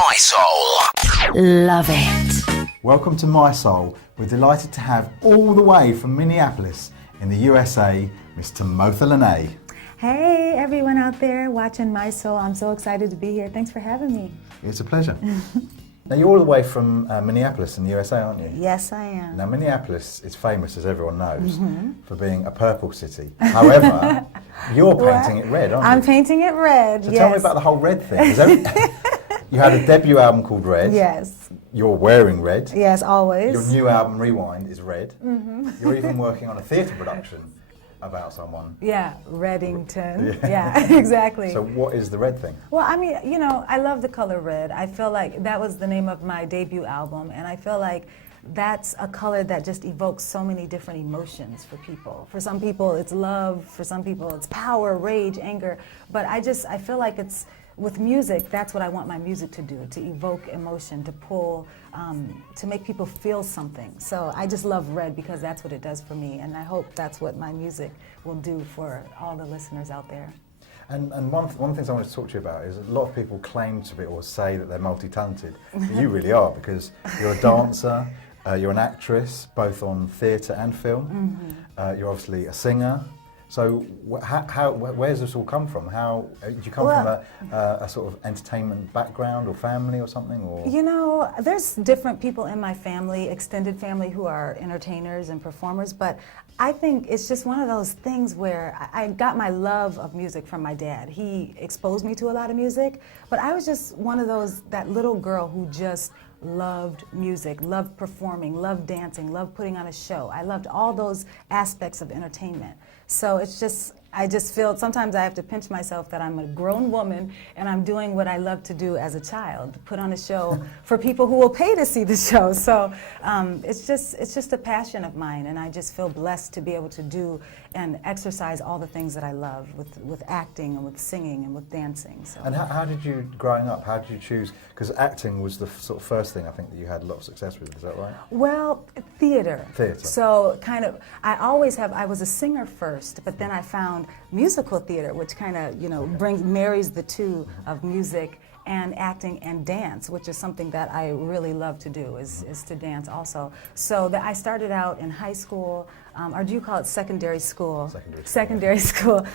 My Soul. Love it. Welcome to My Soul. We're delighted to have all the way from Minneapolis in the USA, Miss Timotha Lanae. Hey everyone out there watching My Soul. I'm so excited to be here. Thanks for having me. It's a pleasure. Now you're all the way from Minneapolis in the USA, aren't you? Yes, I am. Now Minneapolis is famous, as everyone knows, for being a purple city. However, you're painting it red, aren't you? I'm painting it red, So yes. tell me about the whole red thing. You had a debut album called Red. Yes. You're wearing red. Yes, always. Your new album, Rewind, is red. You're even working on a theatre production about someone. Yeah, Reddington. Yeah, exactly. So what is the red thing? Well, I mean, you know, I love the color red. I feel like that was the name of my debut album, and I feel like that's a color that just evokes so many different emotions for people. For some people, it's love. For some people, it's power, rage, anger. But I feel like it's, with music, that's what I want my music to do, to evoke emotion, to pull, to make people feel something. So I just love red because that's what it does for me, and I hope that's what my music will do for all the listeners out there. And one of the things I wanted to talk to you about is a lot of people claim to be or say that they're multi-talented. But you really are, because you're a dancer, you're an actress, both on theatre and film. You're obviously a singer. So where does this all come from? Do you come from a sort of entertainment background or family or something? Or? You know, there's different people in my family, extended family, who are entertainers and performers, but I think it's just one of those things where I got my love of music from my dad. He exposed me to a lot of music, but I was just one of those, that little girl who just loved music, loved performing, loved dancing, loved putting on a show. I loved all those aspects of entertainment. So it's just, I just feel sometimes I have to pinch myself that I'm a grown woman and I'm doing what I love to do as a child, put on a show for people who will pay to see the show. So it's just a passion of mine, and I just feel blessed to be able to do and exercise all the things that I love with acting and with singing and with dancing. So. And how did you, growing up, how did you choose, because acting was the sort of first thing I think that you had a lot of success with, is that right? Well, theater. Theater. So kind of, I was a singer first, but then I found musical theater, which kind of, you know, marries the two of music and acting and dance, which is something that I really love to do, is to dance also. So I started out in high school, or do you call it secondary school? Secondary school.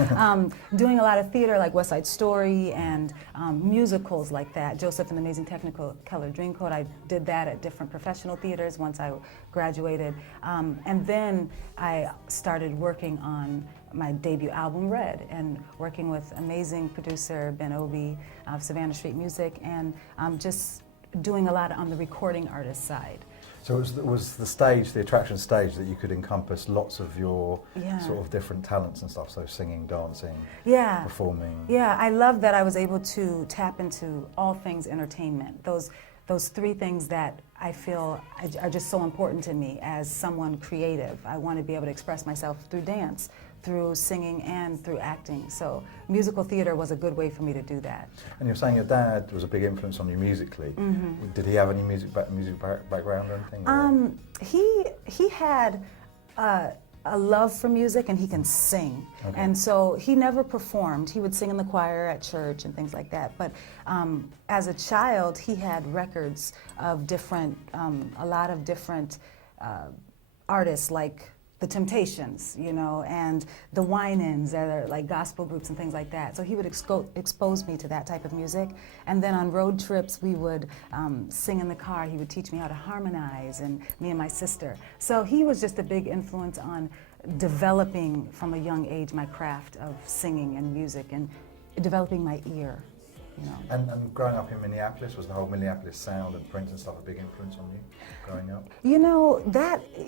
Doing a lot of theater like West Side Story and musicals like that. Joseph and the Amazing Technicolor Dreamcoat, I did that at different professional theaters once I graduated. And then I started working on my debut album, Red, and working with amazing producer Ben Obi of Savannah Street Music, and just doing a lot on the recording artist side. So it was the stage, the attraction stage, that you could encompass lots of your sort of different talents and stuff, so singing, dancing, performing. Yeah, I love that I was able to tap into all things entertainment. Those three things that I feel are just so important to me as someone creative. I want to be able to express myself through dance, through singing, and through acting. So musical theater was a good way for me to do that. And you're saying your dad was a big influence on you musically. Did he have any music background or anything? He had a love for music, and he can sing. Okay. And so he never performed. He would sing in the choir at church and things like that. But as a child, he had records of a lot of different artists, like the Temptations, you know, and the Winans, that are like gospel groups and things like that. So he would expose me to that type of music. And then on road trips, we would sing in the car. He would teach me how to harmonize, and me and my sister. So he was just a big influence on developing from a young age my craft of singing and music, and developing my ear. You know. And growing up in Minneapolis, was the whole Minneapolis sound and Prince and stuff a big influence on you growing up? You know,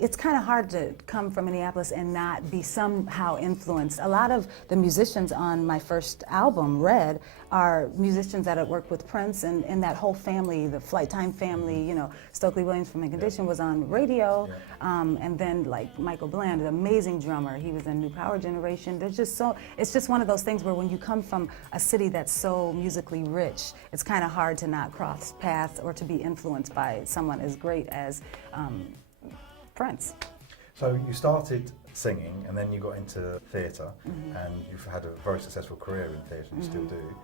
it's kind of hard to come from Minneapolis and not be somehow influenced. A lot of the musicians on my first album, Red, are musicians that had worked with Prince and that whole family, the Flight Time family. You know, Stokely Williams from In Condition was on radio, and then like Michael Bland, an amazing drummer. He was in New Power Generation. It's just one of those things where when you come from a city that's so musically rich, it's kind of hard to not cross paths or to be influenced by someone as great as Prince. So you started singing, and then you got into theatre, and you've had a very successful career in theatre, and you still do.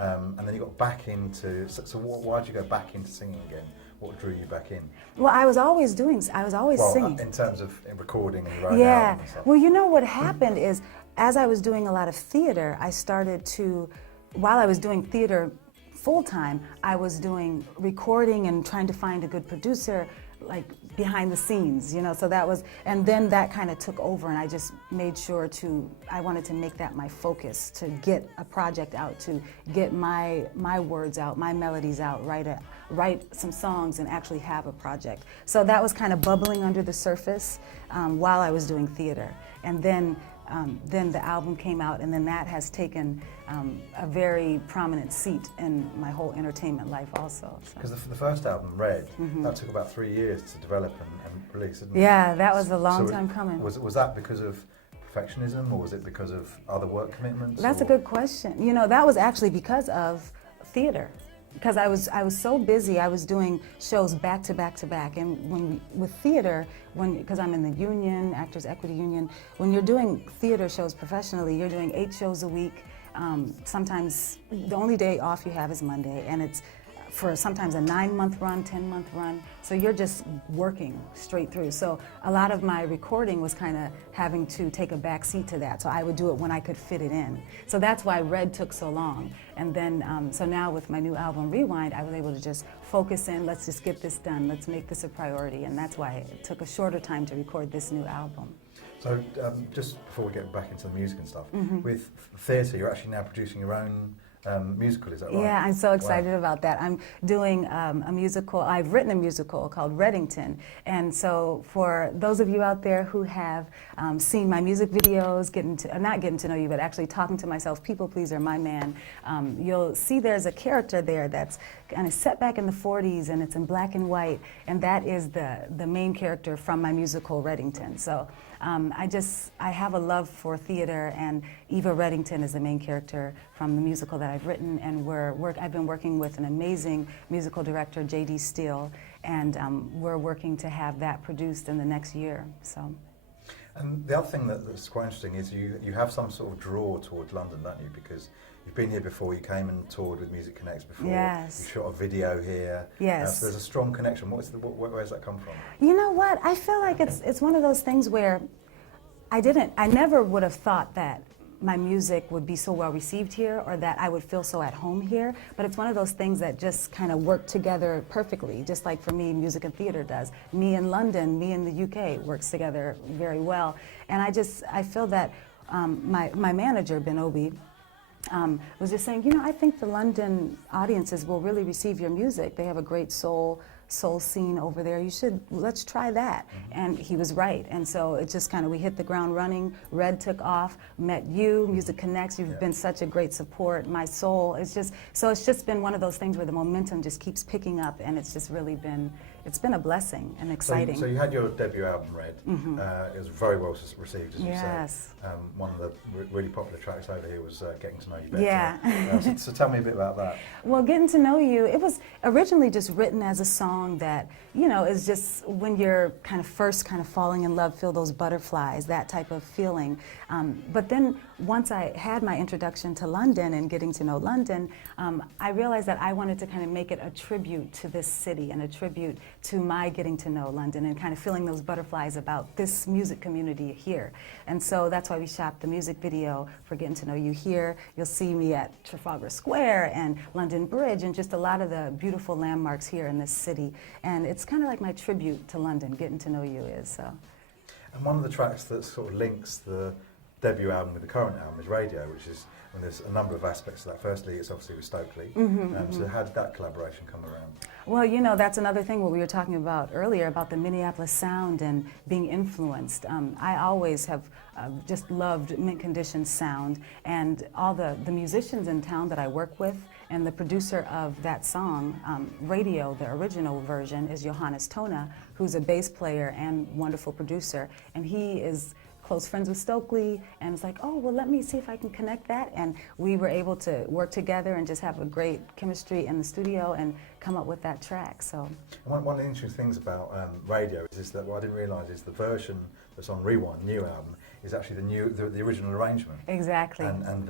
and then you got back into. So why did you go back into singing again? What drew you back in? Well, I was always singing. In terms of recording and your own Yeah. album and stuff. Well, you know what happened is, as I was doing a lot of theater, I started to, while I was doing theater full time, I was doing recording and trying to find a good producer, like behind the scenes, you know. So that was, and then that kind of took over, and I just made sure I wanted to make that my focus, to get a project out, to get my words out, my melodies out, write some songs and actually have a project. So that was kind of bubbling under the surface while I was doing theater. And then the album came out, and then that has taken a very prominent seat in my whole entertainment life also. Because the first album, Red, that took about 3 years to develop and release, didn't it? Yeah, that was a long time coming. Was that because of perfectionism, or was it because of other work commitments? That's a good question. You know, that was actually because of theater. Because I was so busy, I was doing shows back to back to back, and with theater, because I'm in the union, Actors Equity Union, when you're doing theater shows professionally, you're doing 8 shows a week. Sometimes the only day off you have is Monday, and it's for sometimes a 9-month run, 10-month run. So you're just working straight through. So a lot of my recording was kind of having to take a back seat to that. So I would do it when I could fit it in. So that's why Red took so long. And then, so now with my new album, Rewind, I was able to just focus in, let's just get this done, let's make this a priority. And that's why it took a shorter time to record this new album. So just before we get back into the music and stuff, with theatre, you're actually now producing your own musical, is that right? Yeah, I'm so excited about that. I'm doing a musical. I've written a musical called Reddington, and so for those of you out there who have seen my music videos, not getting to know you, but actually talking to myself, people pleaser, my man, you'll see there's a character there that's kind of set back in the 40s, and it's in black and white, and that is the main character from my musical Reddington. So I have a love for theater, and Eva Reddington is the main character from the musical that I've written, and I've been working with an amazing musical director, J.D. Steele, and we're working to have that produced in the next year. So. And the other thing that's quite interesting is you have some sort of draw towards London, don't you? Because you've been here before, you came and toured with Music Connects before, yes. You shot a video here. Yes. So there's a strong connection. Where does that come from? You know what? I feel like it's one of those things where I never would have thought that my music would be so well received here, or that I would feel so at home here, but it's one of those things that just kind of work together perfectly, just like for me, music and theater does. Me in London, me in the UK works together very well. And I feel that my manager, Ben Obi, was just saying, you know, I think the London audiences will really receive your music. They have a great soul scene over there. Let's try that. And he was right. And so it just kind of, we hit the ground running. Red took off, met you, Music Connects. You've been such a great support. Mi-Soul. It's just been one of those things where the momentum just keeps picking up, and it's just really been, it's been a blessing and exciting. So you had your debut album, Red. It was very well received, as you yes. said. One of the really popular tracks over here was Getting to Know You Better. Yeah. So tell me a bit about that. Well, Getting to Know You, it was originally just written as a song that, you know, is just when you're first falling in love, feel those butterflies, that type of feeling. But then once I had my introduction to London and getting to know London, I realized that I wanted to kind of make it a tribute to this city and a tribute to my getting to know London and kind of feeling those butterflies about this music community here. And so that's why we shot the music video for Getting to Know You here. You'll see me at Trafalgar Square and London Bridge and just a lot of the beautiful landmarks here in this city. And it's kind of like my tribute to London, Getting to Know You is. So. And one of the tracks that sort of links the debut album with the current album is Radio, which is, and there's a number of aspects to that. Firstly, it's obviously with Stokely. So how did that collaboration come around? Well, you know, that's another thing what we were talking about earlier about the Minneapolis sound and being influenced. I always have just loved Mint Conditions sound, and all the musicians in town that I work with, and the producer of that song, Radio, the original version, is Johannes Tona, who's a bass player and wonderful producer, and he is close friends with Stokely, and it's like, oh, well, let me see if I can connect that. And we were able to work together and just have a great chemistry in the studio and come up with that track. So one of the interesting things about Radio is that what I didn't realise is the version that's on Rewind, new album, is actually the original arrangement. Exactly. And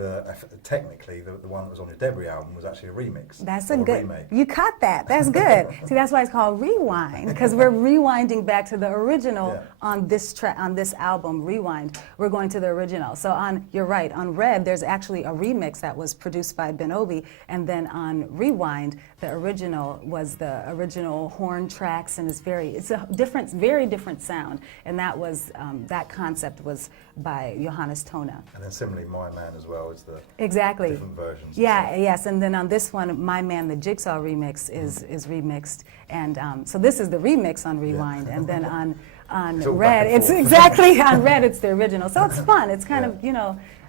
technically, the one that was on your debut album was actually a remix. That's or a good. remake. You caught that. That's good. See, that's why it's called Rewind, because we're rewinding back to the original on this on this album, Rewind. We're going to the original. So you're right. On Red, there's actually a remix that was produced by Ben Obi, and then on Rewind, the original was the original horn tracks, and it's a different, very different sound. And that was that concept was by Johannes Tona. And then similarly, My Man as well is the exactly different versions. Yeah, yes. And then on this one, My Man, the Jigsaw remix is remixed, and so this is the remix on Rewind, and then on Red, it's exactly on Red, it's the original. So it's fun. It's kind of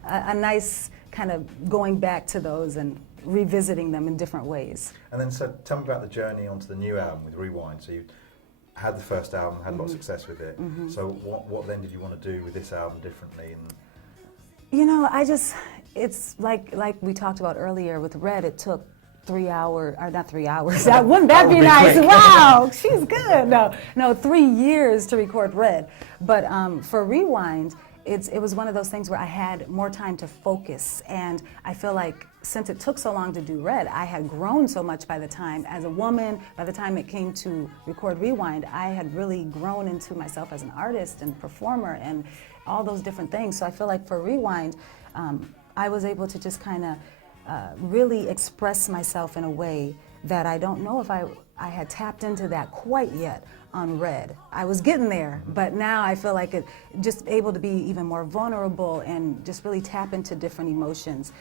a nice kind of going back to those and revisiting them in different ways. And then, so tell me about the journey onto the new album with Rewind. So you had the first album, had a lot of success with it. So what then did you want to do with this album differently? And it's like we talked about earlier with Red, it took 3 hours, or not 3 hours, wouldn't that be nice? Quick. Wow, she's good. No, 3 years to record Red. But for Rewind, it was one of those things where I had more time to focus, and I feel like since it took so long to do Red, I had grown so much by the time, as a woman, by the time it came to record Rewind, I had really grown into myself as an artist and performer and all those different things. So I feel like for Rewind, I was able to just kind of really express myself in a way that I don't know if I had tapped into that quite yet on Red. I was getting there, but now I feel like just able to be even more vulnerable and just really tap into different emotions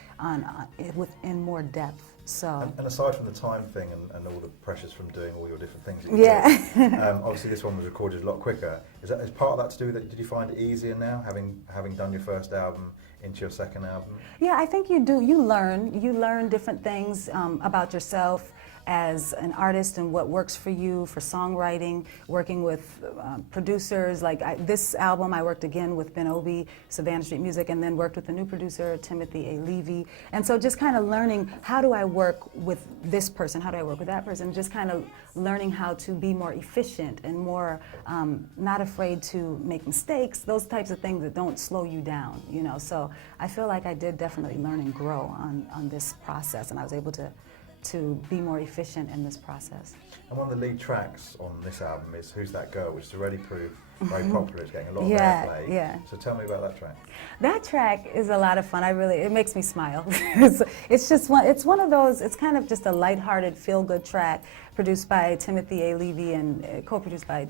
in more depth. So. And aside from the time thing and all the pressures from doing all your different things, obviously this one was recorded a lot quicker. Is part of that to do with that? Did you find it easier now, having done your first album into your second album? Yeah, I think you do. You learn different things about yourself as an artist and what works for you for songwriting, working with producers. Like this album, I worked again with Ben Obi, Savannah Street Music, and then worked with the new producer, Timotha Lanae. And so just kind of learning, how do I work with this person? How do I work with that person? Just kind of learning how to be more efficient and more not afraid to make mistakes, those types of things that don't slow you down, So I feel like I did definitely learn and grow on this process, and I was able to be more efficient in this process. And one of the lead tracks on this album is Who's That Girl, which is already proved very popular. It's getting a lot of airplay. Yeah. So tell me about that track. That track is a lot of fun. It makes me smile. It's one of those, it's kind of just a lighthearted, feel-good track produced by Timotha Lanae and co-produced by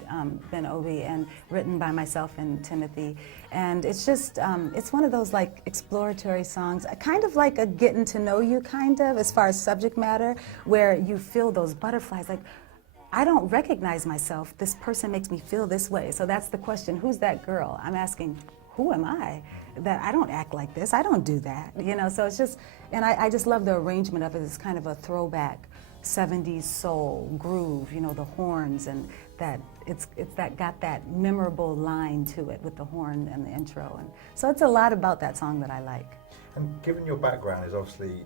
Ben Obi and written by myself and Timothy. And it's just, it's one of those like exploratory songs, kind of like a getting to know you kind of, as far as subject matter, where you feel those butterflies, like, I don't recognize myself. This person makes me feel this way. So that's the question, who's that girl? I'm asking, who am I? That I don't act like this, I don't do that. So it's just, and I just love the arrangement of it. It's kind of a throwback 70s soul groove, the horns, and that it's that got that memorable line to it with the horn and the intro. And so it's a lot about that song that I like. And given your background is obviously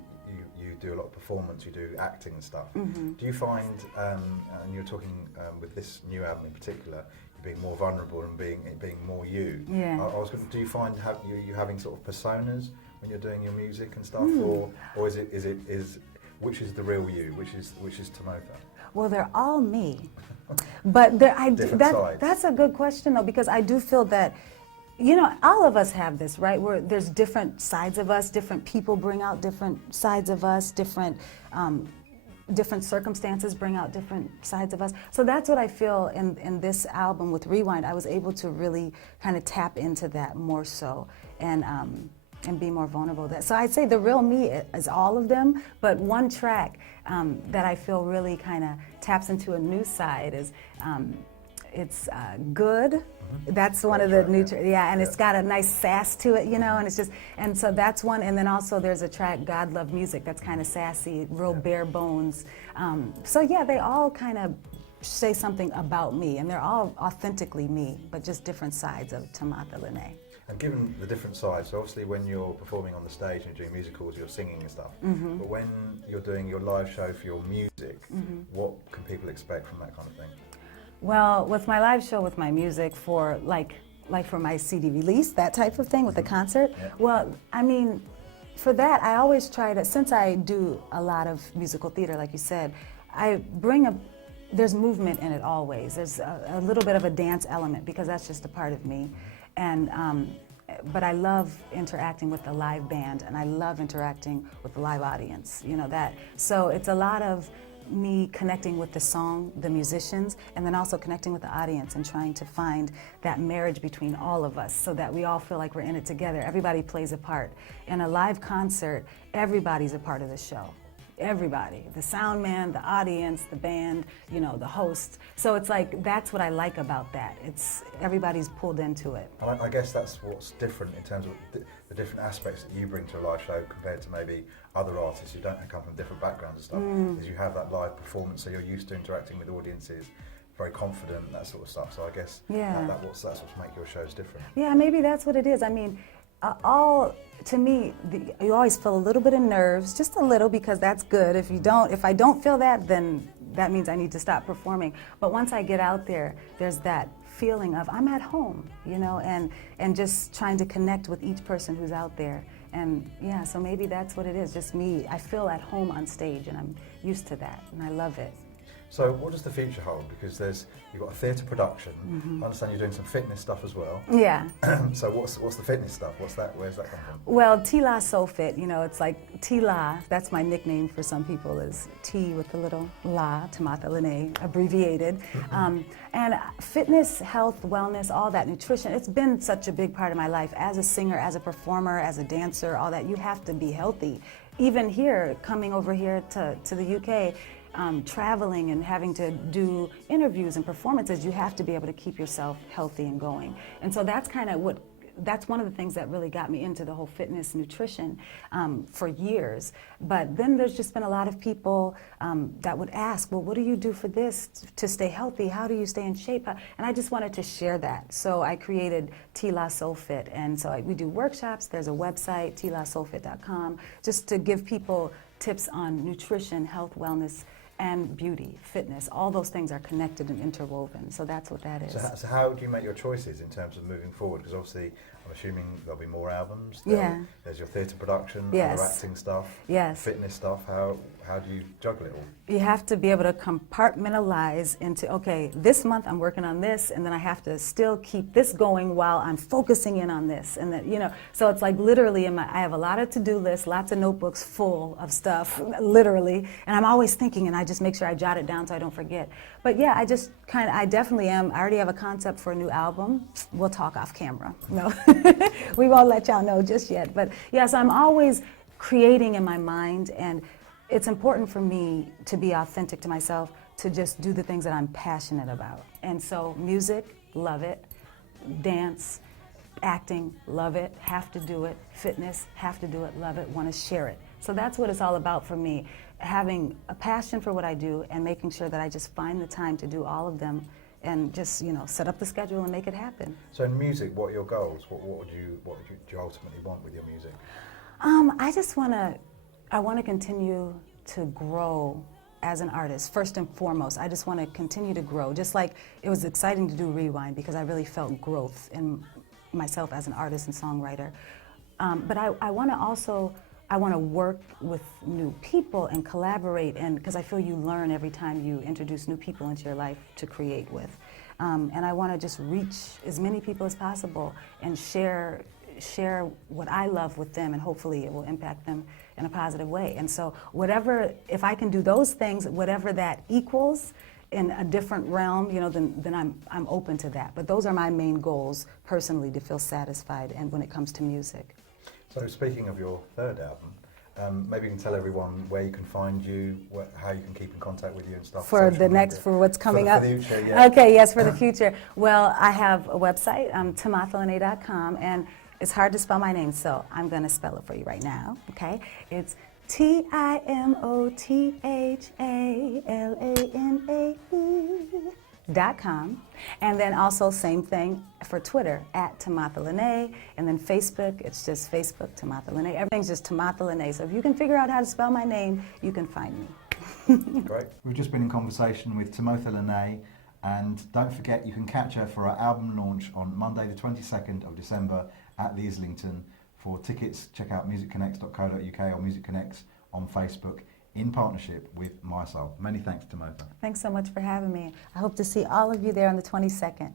you do a lot of performance, you do acting and stuff. Do you find, and you're talking with this new album in particular, being more vulnerable and being more you. Yeah. Do you find you having sort of personas when you're doing your music and stuff, or is which is the real you, which is Timotha? Well, they're all me, but that's a good question though, because I do feel that. All of us have this, right? Where there's different sides of us, different people bring out different sides of us, different circumstances bring out different sides of us. So that's what I feel in this album with Rewind. I was able to really kind of tap into that more so and be more vulnerable. So I'd say the real me is all of them, but one track that I feel really kind of taps into a new side is it's Good. That's one of the new, and it's got a nice sass to it, and it's just, and so that's one, and then also there's a track, God Love Music, that's kind of sassy, real bare bones. So yeah, they all kind of say something about me, and they're all authentically me, but just different sides of Timotha Lanae. And given the different sides, so obviously when you're performing on the stage and you're doing musicals, you're singing and stuff, but when you're doing your live show for your music, what can people expect from that kind of thing? Well, with my live show with my music, for like like for my CD release, that type of thing with the concert. Yeah. Well, I mean, for that, I always try to, since I do a lot of musical theater, like you said, I bring there's movement in it always. There's a little bit of a dance element because that's just a part of me. And, but I love interacting with the live band, and I love interacting with the live audience, you know that. So it's a lot of me connecting with the song, the musicians, and then also connecting with the audience and trying to find that marriage between all of us so that we all feel like we're in it together. Everybody plays a part. In a live concert, everybody's a part of the show. Everybody, the sound man, the audience, the band, you know, the host. So it's like, that's what I like about that. It's, everybody's pulled into it. And I guess that's what's different in terms of the different aspects that you bring to a live show compared to maybe other artists who don't come from different backgrounds and stuff, is you have that live performance, so you're used to interacting with audiences, very confident, that sort of stuff. So I guess that's what makes your shows different. Yeah, maybe that's what it is. I mean, to me, you always feel a little bit of nerves, just a little, because that's good. If I don't feel that, then that means I need to stop performing. But once I get out there, there's that feeling of I'm at home, you know, and just trying to connect with each person who's out there. And yeah, so maybe that's what it is, just me. I feel at home on stage, and I'm used to that, and I love it. So what does the future hold? Because you've got a theatre production. I understand you're doing some fitness stuff as well. Yeah. So what's the fitness stuff? Where's that come from? Well, Tuh-moth-ah Soul Fit, you know, it's like T-La, that's my nickname for some people, is T with a little La, Timotha Lanae, abbreviated. And fitness, health, wellness, all that, nutrition, it's been such a big part of my life. As a singer, as a performer, as a dancer, all that, you have to be healthy. Even here, coming over here to the UK, traveling and having to do interviews and performances, you have to be able to keep yourself healthy and going. And so that's kind of that's one of the things that really got me into the whole fitness nutrition for years. But then there's just been a lot of people that would ask, well, what do you do for this to stay healthy? How do you stay in shape? And I just wanted to share that. So I created Tuh-moth-ah Soul Fit. And so we do workshops. There's a website, theatricalsoulfit.com, just to give people tips on nutrition, health, wellness, and beauty, fitness. All those things are connected and interwoven. So that's what that is. So how do you make your choices in terms of moving forward? Because obviously, I'm assuming there'll be more albums. There's your theatre production, other acting stuff, fitness stuff. How do you juggle it all? You have to be able to compartmentalize into, okay, this month I'm working on this, and then I have to still keep this going while I'm focusing in on this. And that, you know, so it's like literally I have a lot of to-do lists, lots of notebooks full of stuff, literally, and I'm always thinking, and I just make sure I jot it down so I don't forget. But yeah, I definitely am. I already have a concept for a new album. We'll talk off camera. No, we won't let y'all know just yet. But yes, I'm always creating in my mind, and it's important for me to be authentic to myself, to just do the things that I'm passionate about. And so music, love it. Dance, acting, love it, have to do it. Fitness, have to do it, love it, want to share it. So that's what it's all about for me, having a passion for what I do and making sure that I just find the time to do all of them and just, you know, set up the schedule and make it happen. So in music, what are your goals? What do you ultimately want with your music? I want to continue to grow as an artist, first and foremost. I just want to continue to grow. Just like it was exciting to do Rewind because I really felt growth in myself as an artist and songwriter. But I want to work with new people and collaborate, and because I feel you learn every time you introduce new people into your life to create with. And I want to just reach as many people as possible and share what I love with them, and hopefully it will impact them in a positive way. And so if I can do those things, whatever that equals in a different realm, you know, then I'm open to that. But those are my main goals personally, to feel satisfied and when it comes to music. So speaking of your third album, maybe you can tell everyone where you can find you, how you can keep in contact with you and stuff. For what's coming up? For the future, yeah. Okay, yes, for the future. Well, I have a website, theatrical.com, and it's hard to spell my name, so I'm going to spell it for you right now, okay? It's TIMOTHALANAE.com. And then also same thing for Twitter, at Timotha Lanae. And then Facebook, it's just Facebook, Timotha Lanae. Everything's just Timotha Lanae. So if you can figure out how to spell my name, you can find me. Great. We've just been in conversation with Timotha Lanae, And don't forget, you can catch her for our album launch on Monday the 22nd of December at the Islington. For tickets, check out musicconnects.co.uk or Music Connects on Facebook in partnership with Mi-Soul. Many thanks, Timotha. Thanks so much for having me. I hope to see all of you there on the 22nd.